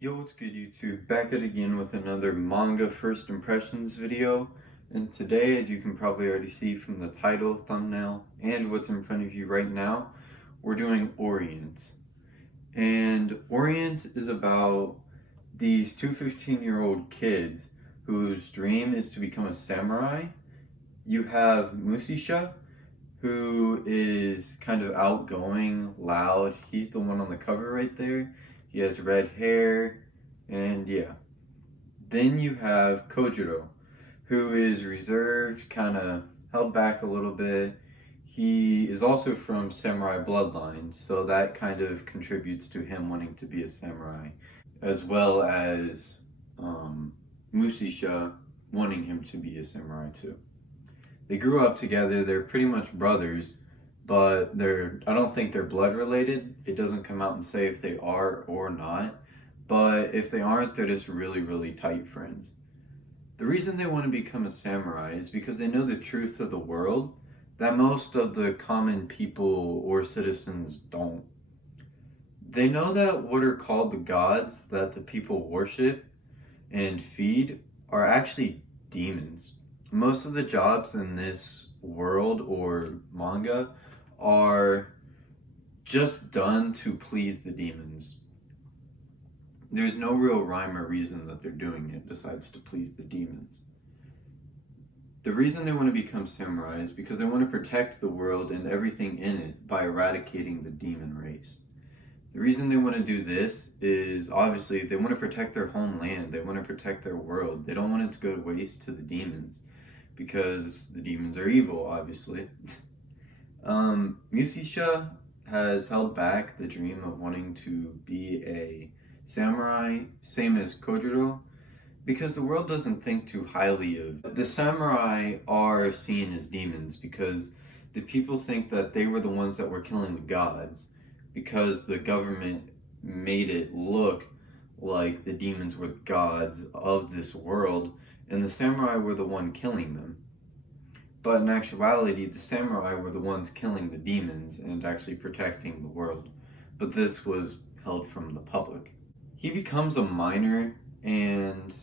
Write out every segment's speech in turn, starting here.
Yo, what's good YouTube? Back at it again with another manga first impressions video. And today, as you can probably already see from the title, thumbnail, and what's in front of you right now, we're doing Orient. And Orient is about these two 15-year-old kids whose dream is to become a samurai. You have Musisha, who is kind of outgoing, loud. He's the one on the cover right there. He has red hair, and yeah. Then you have Kojiro, who is reserved, kind of held back a little bit. He is also from samurai bloodline, so that kind of contributes to him wanting to be a samurai, as well as Musisha wanting him to be a samurai too. They grew up together. They're pretty much brothers, but I don't think they're blood related. It doesn't come out and say if they are or not. But if they aren't, they're just really, really tight friends. The reason they want to become a samurai is because they know the truth of the world that most of the common people or citizens don't. They know that what are called the gods that the people worship and feed are actually demons. Most of the jobs in this world or manga are just done to please the demons. There's no real rhyme or reason that they're doing it besides to please the demons. The reason they want to become samurai is because they want to protect the world and everything in it by eradicating the demon race. The reason they want to do this is obviously they want to protect their homeland. They want to protect their world. They don't want it to go to waste to the demons because the demons are evil, obviously. Musisha has held back the dream of wanting to be a samurai, same as Kojiro, because the world doesn't think too highly of the samurai are seen as demons because the people think that they were the ones that were killing the gods because the government made it look like the demons were the gods of this world and the samurai were the one killing them. But in actuality, the samurai were the ones killing the demons and actually protecting the world. But this was held from the public. He becomes a minor, and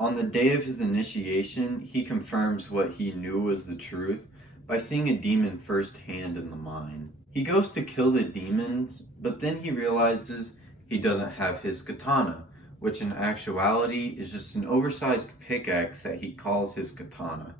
on the day of his initiation, he confirms what he knew was the truth by seeing a demon firsthand in the mine. He goes to kill the demons, but then he realizes he doesn't have his katana, which in actuality is just an oversized pickaxe that he calls his katana.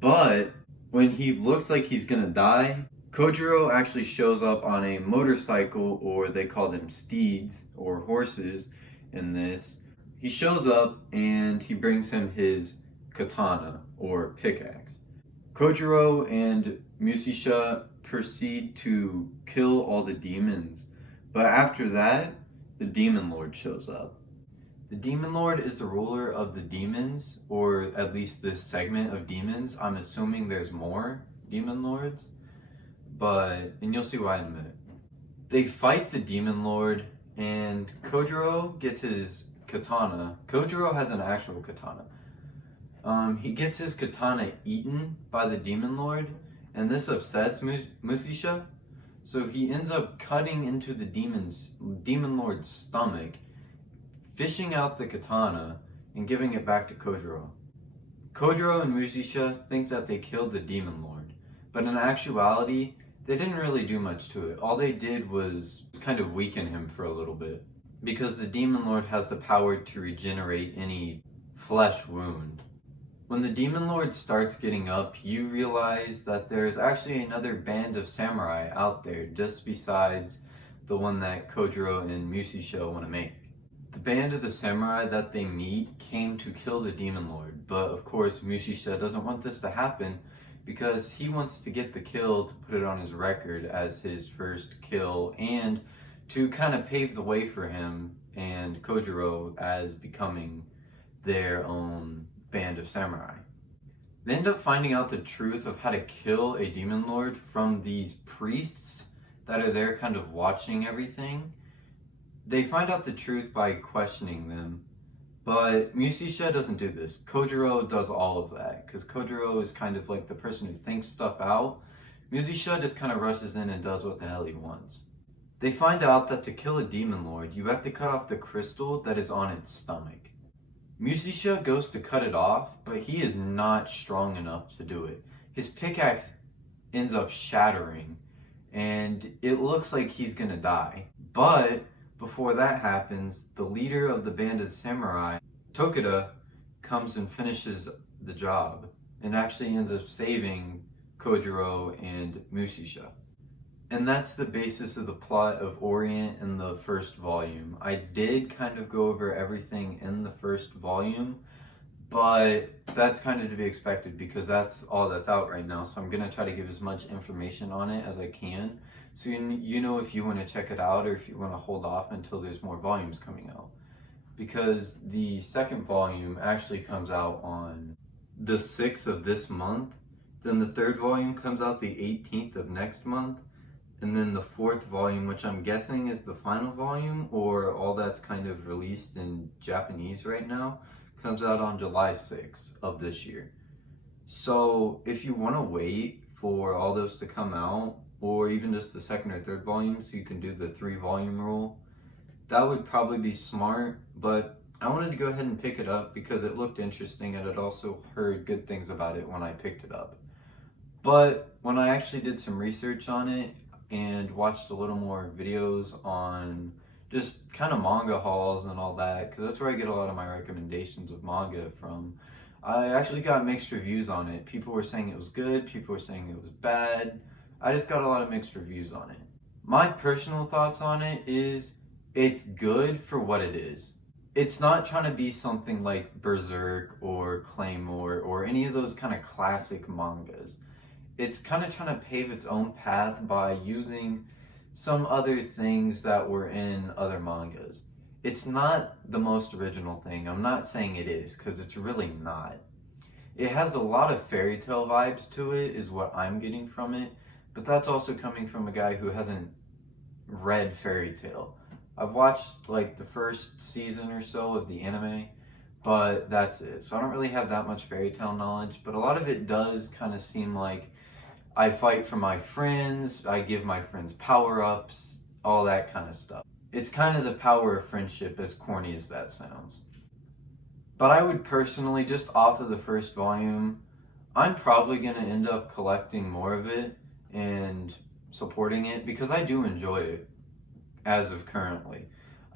But when he looks like he's gonna die, Kojiro actually shows up on a motorcycle, or they call them steeds or horses in this. He shows up and he brings him his katana or pickaxe. Kojiro and Musisha proceed to kill all the demons, but after that, the Demon Lord shows up. The Demon Lord is the ruler of the demons, or at least this segment of demons. I'm assuming there's more Demon Lords, and you'll see why in a minute. They fight the Demon Lord, and Kojiro gets his katana. Kojiro has an actual katana. He gets his katana eaten by the Demon Lord, and this upsets Musisha, so he ends up cutting into the Demon Lord's stomach, fishing out the katana, and giving it back to Kojiro. Kojiro and Musisha think that they killed the Demon Lord, but in actuality, they didn't really do much to it. All they did was kind of weaken him for a little bit, because the Demon Lord has the power to regenerate any flesh wound. When the Demon Lord starts getting up, you realize that there's actually another band of samurai out there, just besides the one that Kojiro and Musisha want to make. The band of the samurai that they meet came to kill the Demon Lord, but of course Musisha doesn't want this to happen because he wants to get the kill to put it on his record as his first kill and to kind of pave the way for him and Kojiro as becoming their own band of samurai. They end up finding out the truth of how to kill a Demon Lord from these priests that are there kind of watching everything. They find out the truth by questioning them, but Musisha doesn't do this. Kojiro does all of that, because Kojiro is kind of like the person who thinks stuff out. Musisha just kind of rushes in and does what the hell he wants. They find out that to kill a demon lord, you have to cut off the crystal that is on its stomach. Musisha goes to cut it off, but he is not strong enough to do it. His pickaxe ends up shattering, and it looks like he's gonna die. But before that happens, the leader of the band of samurai, Tokita, comes and finishes the job, and actually ends up saving Kojiro and Musisha. And that's the basis of the plot of Orient in the first volume. I did kind of go over everything in the first volume, but that's kind of to be expected because that's all that's out right now. So I'm going to try to give as much information on it as I can. So you know if you want to check it out or if you want to hold off until there's more volumes coming out. Because the second volume actually comes out on the 6th of this month. Then the third volume comes out the 18th of next month. And then the fourth volume, which I'm guessing is the final volume, or all that's kind of released in Japanese right now, comes out on July 6th of this year. So if you want to wait for all those to come out, or even just the second or third volume so you can do the 3-volume rule, that would probably be smart. But I wanted to go ahead and pick it up because it looked interesting and I'd also heard good things about it when I picked it up. But when I actually did some research on it and watched a little more videos on just kind of manga hauls and all that, because that's where I get a lot of my recommendations of manga from, I actually got mixed reviews on it. People were saying it was good, people were saying it was bad. I just got a lot of mixed reviews on it. My personal thoughts on it is it's good for what it is. It's not trying to be something like Berserk or Claymore or any of those kind of classic mangas. It's kind of trying to pave its own path by using some other things that were in other mangas. It's not the most original thing. I'm not saying it is, because it's really not. It has a lot of fairy tale vibes to it, is what I'm getting from it, but that's also coming from a guy who hasn't read fairy tale. I've watched like the first season or so of the anime, but that's it. So I don't really have that much fairy tale knowledge, but a lot of it does kind of seem like I fight for my friends, I give my friends power-ups, all that kind of stuff. It's kind of the power of friendship, as corny as that sounds. But I would personally, just off of the first volume, I'm probably going to end up collecting more of it and supporting it because I do enjoy it as of currently.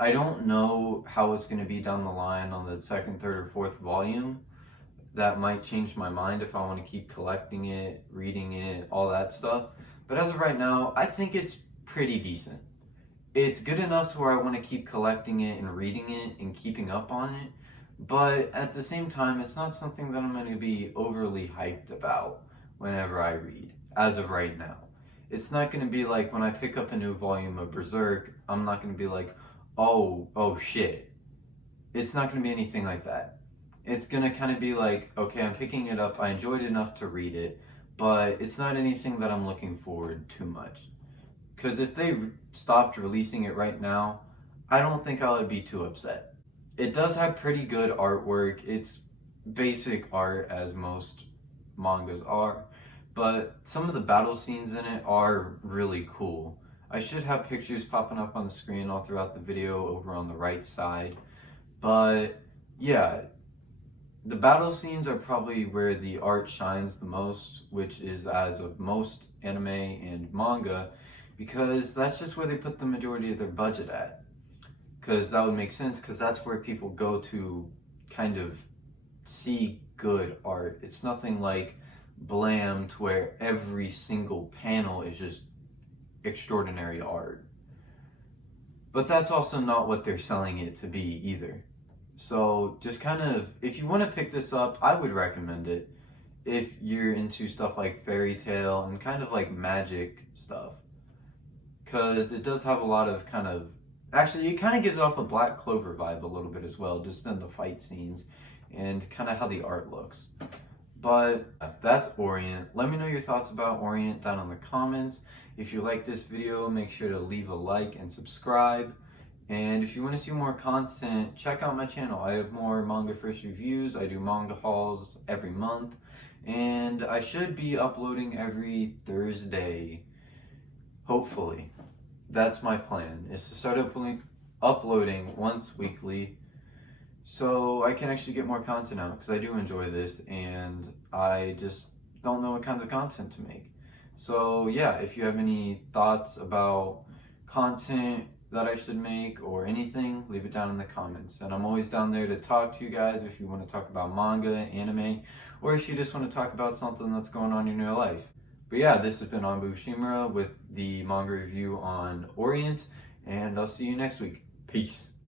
I don't know how it's going to be down the line on the second, third, or fourth volume. That might change my mind if I want to keep collecting it, reading it, all that stuff. But as of right now, I think it's pretty decent. It's good enough to where I want to keep collecting it and reading it and keeping up on it. But at the same time, it's not something that I'm going to be overly hyped about whenever I read, as of right now. It's not going to be like when I pick up a new volume of Berserk, I'm not going to be like, oh shit. It's not going to be anything like that. It's going to kind of be like, okay, I'm picking it up, I enjoyed it enough to read it, but it's not anything that I'm looking forward too much. Because if they stopped releasing it right now, I don't think I would be too upset. It does have pretty good artwork. It's basic art, as most mangas are, but some of the battle scenes in it are really cool. I should have pictures popping up on the screen all throughout the video over on the right side, but yeah, the battle scenes are probably where the art shines the most, which is as of most anime and manga, because that's just where they put the majority of their budget at. Because that would make sense, because that's where people go to kind of see good art. It's nothing like Blam, to where every single panel is just extraordinary art. But that's also not what they're selling it to be either. So just kind of, if you want to pick this up, I would recommend it if you're into stuff like fairy tale and kind of like magic stuff. Because it does have a lot of kind of, actually it kind of gives off a Black Clover vibe a little bit as well, just in the fight scenes and kind of how the art looks. But that's Orient. Let me know your thoughts about Orient down in the comments. If you like this video, make sure to leave a like and subscribe. And if you want to see more content, check out my channel. I have more manga first reviews. I do manga hauls every month. And I should be uploading every Thursday, hopefully. That's my plan, is to start uploading once weekly so I can actually get more content out, because I do enjoy this and I just don't know what kinds of content to make. So yeah, if you have any thoughts about content that I should make or anything, leave it down in the comments. And I'm always down there to talk to you guys if you want to talk about manga, anime, or if you just want to talk about something that's going on in your life. But yeah, this has been Anbu Shimura with the manga review on Orient, and I'll see you next week. Peace.